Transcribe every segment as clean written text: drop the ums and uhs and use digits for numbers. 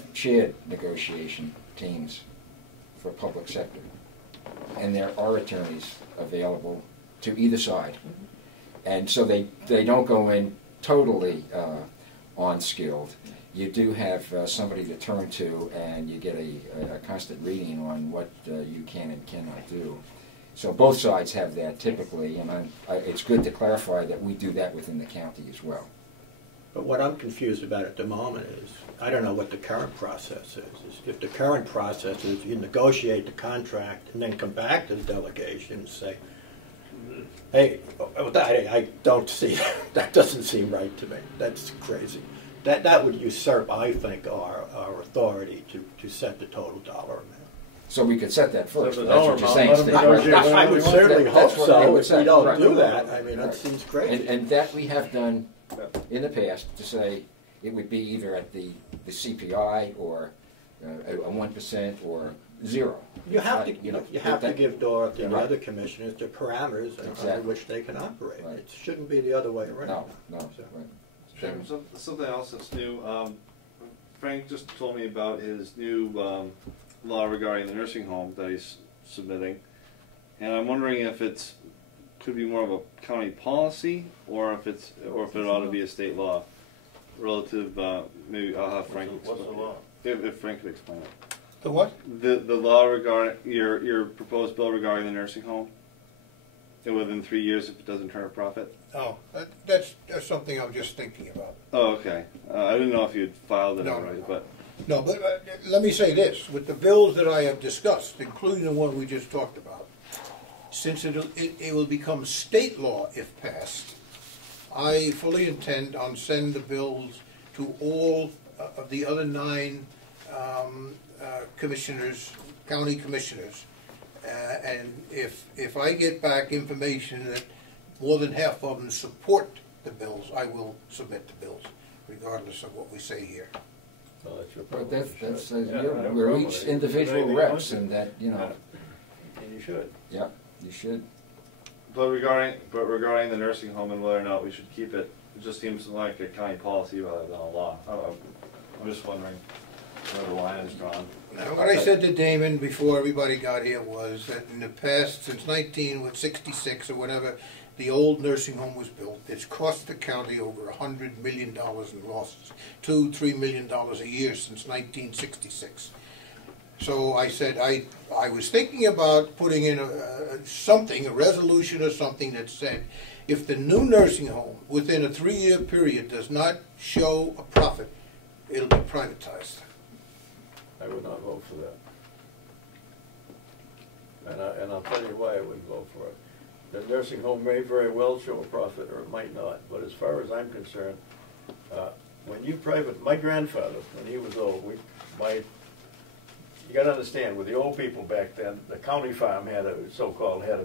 have shared negotiation teams for public sector, and there are attorneys available to either side. And so they don't go in totally unskilled. You do have somebody to turn to, and you get a constant reading on what you can and cannot do. So both sides have that typically, and it's good to clarify that we do that within the county as well. But what I'm confused about at the moment is, I don't know what the current process is. If the current process is you negotiate the contract and then come back to the delegation and say, hey, I don't see, that doesn't seem right to me. That's crazy. That would usurp, I think, our authority to set the total dollar amount. So we could set that first. So That's what you're saying, Steve. I would certainly hope so. If we don't do that, I mean, right. That seems crazy. And that we have done in the past to say it would be either at the CPI or a 1% or 0. You have to, you have to give Dorothy and the right. other commissioners the parameters under which they can operate. Right. It shouldn't be the other way around. No. So. Right. Chairman, something else that's new. Frank just told me about his new law regarding the nursing home that he's submitting, and I'm wondering if it's could be more of a county policy or if it ought to be a state law relative. Maybe I'll have Frank. What's the law? If Frank could explain it. The what? The law regarding your proposed bill regarding the nursing home. And within 3 years, if it doesn't turn a profit. Oh, that's something I'm just thinking about. Oh, okay. I didn't know if you'd filed it already, but. No, but let me say this. With the bills that I have discussed, including the one we just talked about, since it will become state law if passed, I fully intend on sending the bills to all of the other 9 commissioners, county commissioners. And if I get back information that more than half of them support the bills, I will submit the bills, regardless of what we say here. Well, that's your But problem. that's Yeah, we're each individual reps, and that And you should. Yeah, you should. But regarding the nursing home and whether or not we should keep it, it just seems like a county policy rather than a law. I'm just wondering where the line is drawn. Now, what I said to Damon before everybody got here was that in the past, since 1966 or whatever, the old nursing home was built. It's cost the county over $100 million in losses, $2–3 million a year since 1966. So I said I was thinking about putting in a resolution or something that said, if the new nursing home within a 3-year period does not show a profit, it'll be privatized. I would not vote for that. And I'll tell you why I wouldn't vote for it. The nursing home may very well show a profit, or it might not. But as far as I'm concerned, when you my grandfather, when he was old, you got to understand, with the old people back then, the county farm had a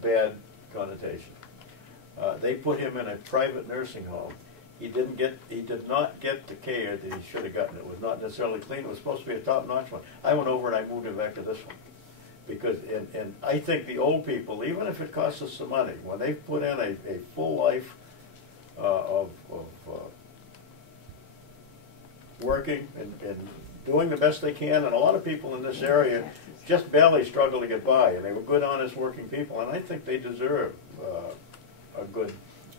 bad connotation. They put him in a private nursing home. He did not get the care that he should have gotten. It was not necessarily clean. It was supposed to be a top-notch one. I went over and I moved him back to this one. Because, and I think the old people, even if it costs us some money, when they put in a full life of working and doing the best they can, and a lot of people in this area just barely struggle to get by, and they were good, honest working people, and I think they deserve a good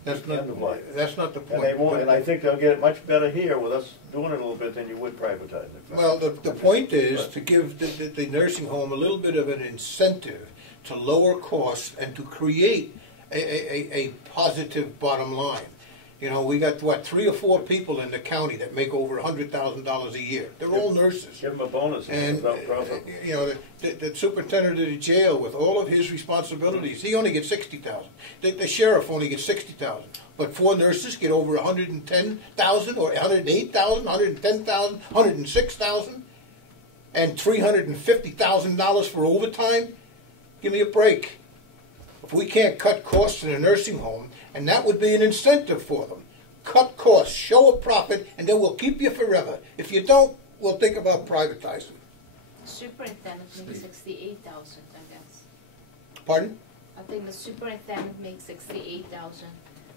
That's end of life. That's not the point. And they won't, and I think they'll get it much better here with us doing it a little bit than you would privatizing it. Well, the point is to give the nursing home a little bit of an incentive to lower costs and to create a positive bottom line. You know, we got, what, 3 or 4 people in the county that make over $100,000 a year. They're all nurses. Give them a bonus. And, you know, the superintendent of the jail, with all of his responsibilities, he only gets $60,000. The sheriff only gets $60,000. But 4 nurses get over $110,000 or $108,000, $110,000, $106,000, and $350,000 for overtime. Give me a break. If we can't cut costs in a nursing home, and that would be an incentive for them. Cut costs, show a profit, and then we'll keep you forever. If you don't, we'll think about privatizing. Superintendent makes $68,000, I guess. Pardon? I think the superintendent makes $68,000.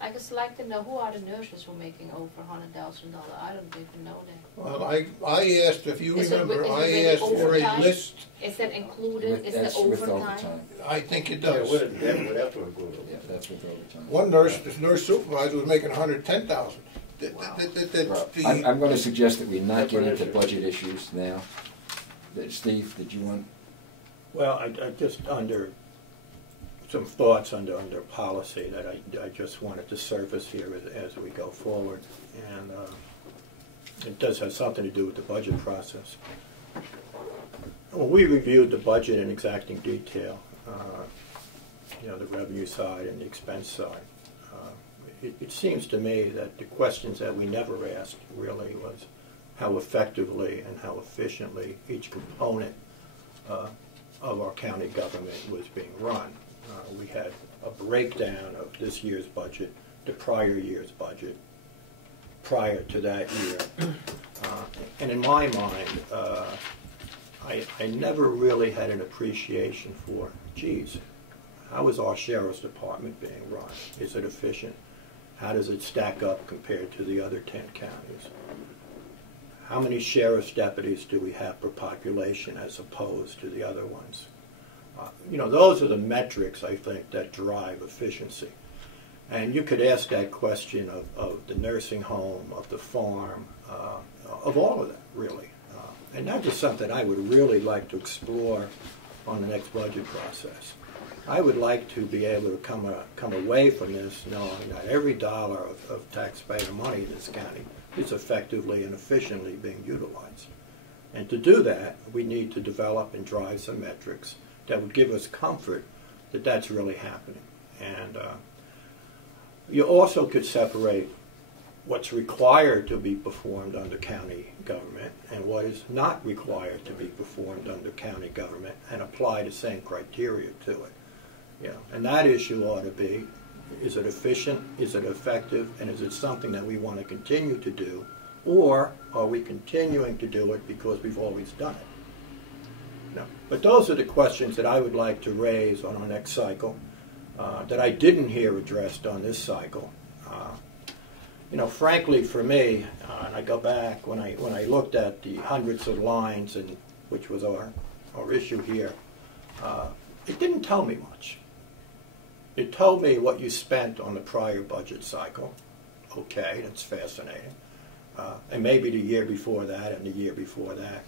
I just like to know who are the nurses who are making over $100,000. I don't even know that. Well, I asked, if you Is it- remember, is it I really asked for a overtime? list. Is that included? Is That's the with overtime? overtime. I think it Yeah, does. would have to include Yeah, it. that's with overtime. One nurse, this nurse supervisor was making 110,000. Well, I'm going to suggest that we not get into budget issues now. Steve, did you want? Well, I just under some thoughts under policy that I just wanted to surface here as we go forward, and it does have something to do with the budget process. When we reviewed the budget in exacting detail, the revenue side and the expense side, it seems to me that the questions that we never asked really was how effectively and how efficiently each component of our county government was being run. We had a breakdown of this year's budget, the prior year's budget, prior to that year. And in my mind, I never really had an appreciation for, geez, how is our sheriff's department being run? Is it efficient? How does it stack up compared to the other 10 counties? How many sheriff's deputies do we have per population as opposed to the other ones? Those are the metrics, I think, that drive efficiency. And you could ask that question of the nursing home, of the farm, of all of that, really. And that's just something I would really like to explore on the next budget process. I would like to be able to come away from this knowing that every dollar of taxpayer money in this county is effectively and efficiently being utilized. And to do that, we need to develop and drive some metrics that would give us comfort that that's really happening. And you also could separate what's required to be performed under county government and what is not required to be performed under county government and apply the same criteria to it. And that issue ought to be, is it efficient, is it effective, and is it something that we want to continue to do, or are we continuing to do it because we've always done it? But those are the questions that I would like to raise on our next cycle that I didn't hear addressed on this cycle. Frankly, for me, and I go back when I looked at the hundreds of lines, which was our issue here, it didn't tell me much. It told me what you spent on the prior budget cycle. Okay, that's fascinating. And maybe the year before that and the year before that.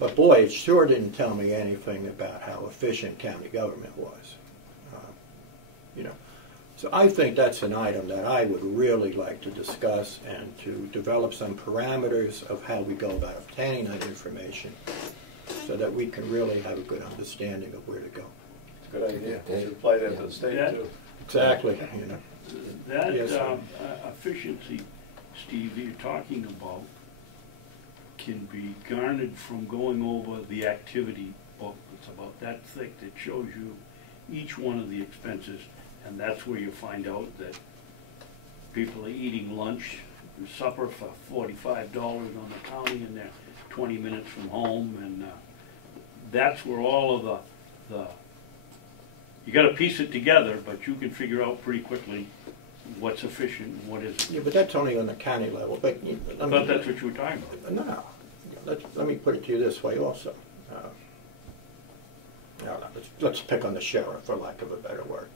But boy, it sure didn't tell me anything about how efficient county government was. So I think that's an item that I would really like to discuss and to develop some parameters of how we go about obtaining that information so that we can really have a good understanding of where to go. Good idea. We should apply that to the state too. Exactly. That Yes, sir. efficiency, Steve, you're talking about can be garnered from going over the activity book. It's about that thick that shows you each one of the expenses, and that's where you find out that people are eating lunch and supper for $45 on the county, and they're 20 minutes from home, and that's where all of the you got to piece it together, but you can figure out pretty quickly what's efficient and what isn't. Yeah, but that's only on the county level. But That's what you were talking about. No. Let me put it to you this way also. Let's pick on the sheriff, for lack of a better word.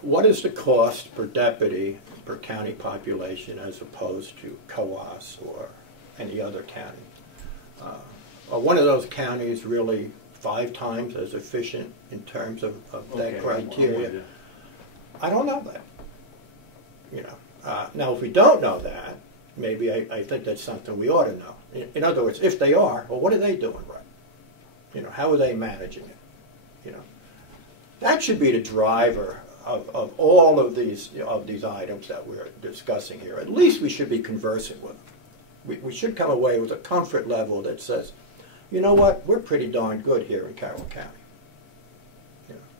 What is the cost per deputy per county population as opposed to Coas or any other county? Are one of those counties really 5 times as efficient in terms of that criteria? I don't know that. Now, if we don't know that, maybe I think that's something we ought to know. In other words, if they are, well, what are they doing right? How are they managing it? That should be the driver of all of these items that we're discussing here. At least we should be conversing with them. We should come away with a comfort level that says, you know what, we're pretty darn good here in Carroll County.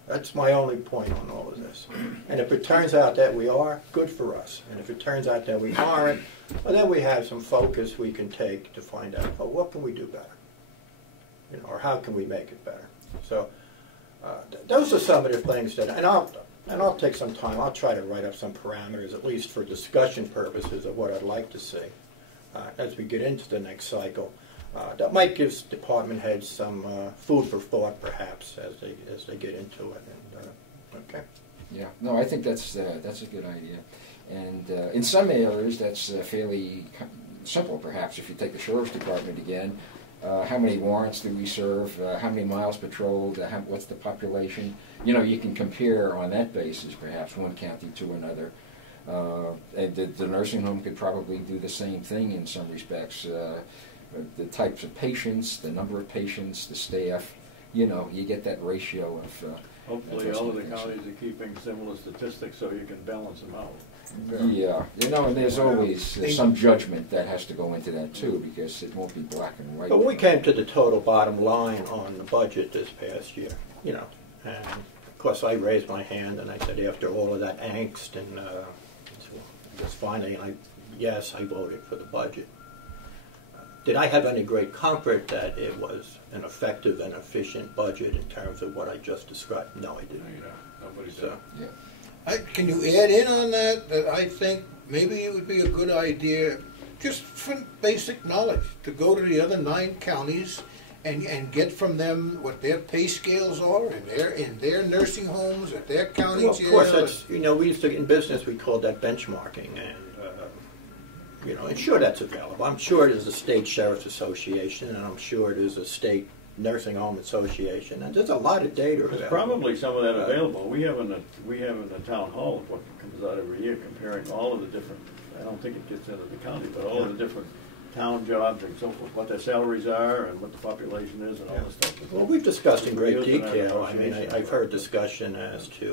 That's my only point on all of this. And if it turns out that we are, good for us. And if it turns out that we aren't, well, then we have some focus we can take to find out, oh, what can we do better? Or how can we make it better? So those are some of the things that, and And I'll take some time. I'll try to write up some parameters, at least for discussion purposes, of what I'd like to see as we get into the next cycle. That might give department heads some food for thought, perhaps, as they get into it. And, okay. Yeah, no, I think that's a good idea. And in some areas, that's fairly simple, perhaps. If you take the sheriff's department again, how many warrants do we serve? How many miles patrolled? What's the population? You know, you can compare on that basis, perhaps, one county to another. And the nursing home could probably do the same thing in some respects. The types of patients, the number of patients, the staff, you know, you get that ratio of... Hopefully all of the counties are keeping similar statistics so you can balance them out. Yeah, you know, and there's always some judgment that has to go into that too, because it won't be black and white. But we came to the total bottom line on the budget this past year, you know, and of course I raised my hand and I said after all of that angst and just finally, yes, I voted for the budget. Did I have any great comfort that it was an effective and efficient budget in terms of what I just described? No, I didn't. No, you don't. Nobody So, Yeah. Can you add in on that, that I think maybe it would be a good idea, just for basic knowledge, to go to the other 9 counties and get from them what their pay scales are in their nursing homes, at their county well, of jail. course, that's, you know, we used to, in business, we called that benchmarking, and, you know, and sure that's available. I'm sure there's a state sheriff's association, and I'm sure there's a state nursing home association, and there's a lot of data There's available. probably some of that available. We have in the town hall what comes out every year comparing all of the different, I don't think it gets into the county, but all of the different town jobs and so forth, what their salaries are and what the population is and all this stuff. Well, we've discussed in great Used in our detail. I mean, negotiations. I've heard discussion as to,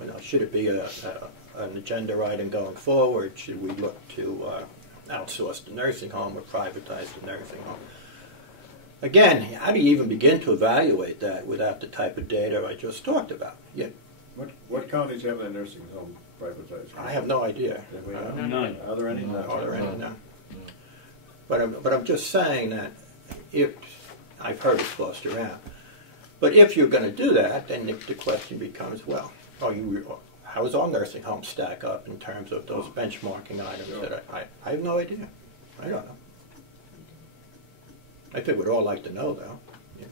you know, should it be an agenda item going forward? Should we look to outsource the nursing home or privatize the nursing home? Again, how do you even begin to evaluate that without the type of data I just talked about? Yeah, What counties have their nursing home privatized? I have no idea. Have we have? None. Are there any? Are there any? No. But I'm just saying that if, I've heard it tossed around, but if you're going to do that, then the question becomes, well, how does our nursing home stack up in terms of those benchmarking items that I have no idea. I don't know. I think we'd all like to know, though. You know.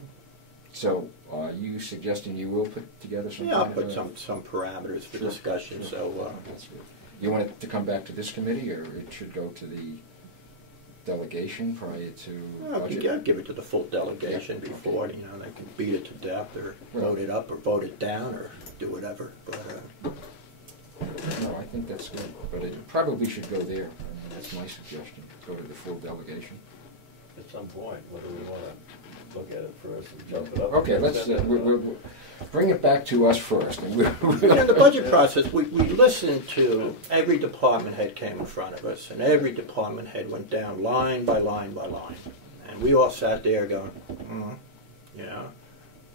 So, are you suggesting you will put together some... Yeah, I'll kind of put some parameters for Sure, discussion. sure. So, That's good. You want it to come back to this committee, or it should go to the delegation prior to budget? I'll give it to the full delegation Yeah, before, okay. you know, they can beat it to death or Right. vote it up or vote it down or do whatever. But No, I think that's good, but it probably should go there. I mean, that's my suggestion, go to the full delegation. At some point, whether we want to look at it first and jump it up. Okay, let's we'll bring it back to us first. And you know, the budget process, we listened to every department head came in front of us, and every department head went down line by line by line. And we all sat there going, you know,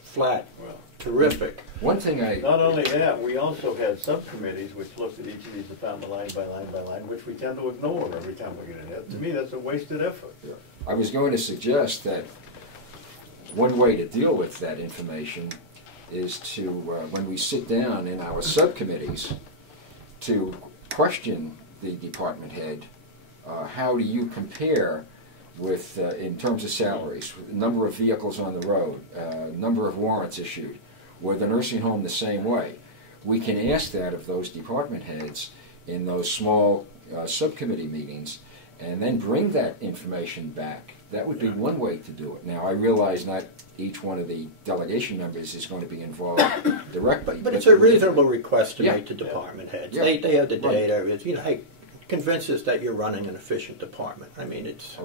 flat, Well, terrific. One thing not only that, we also had subcommittees which looked at each of these departments line by line by line, which we tend to ignore every time we get in there. To me, that's a wasted effort. I was going to suggest that one way to deal with that information is to, when we sit down in our subcommittees, to question the department head, how do you compare with, in terms of salaries, number of vehicles on the road, number of warrants issued, were the nursing home the same way? We can ask that of those department heads in those small subcommittee meetings, and then bring that information back. That would be one way to do it. Now, I realize not each one of the delegation members is going to be involved directly. But it's a reasonable request to Yeah. make to department heads. Yeah. They have the Right. data. It's, you know, hey, convince us that you're running an efficient department. I mean, it's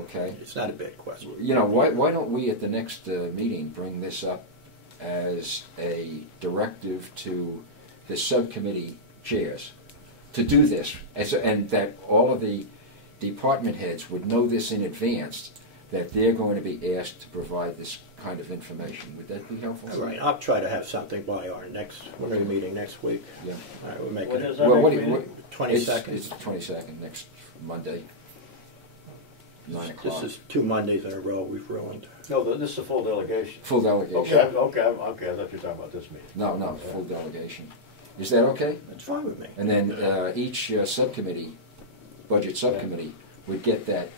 not a big question. You know, why don't we at the next meeting bring this up as a directive to the subcommittee chairs to do this, and that all of the department heads would know this in advance, that they're going to be asked to provide this kind of information. Would that be helpful? All right, I'll try to have something by our when we're meeting next week. Yeah. All right, we're making When it is our Well, next meeting? 22nd. It's the 22nd, next Monday, 9 This o'clock. is 2 Mondays in a row we've ruined. No, this is a full delegation. Full delegation. Okay, I thought you were talking about this meeting. No, full delegation. Is that okay? That's fine with me. And then each subcommittee, budget subcommittee, would get that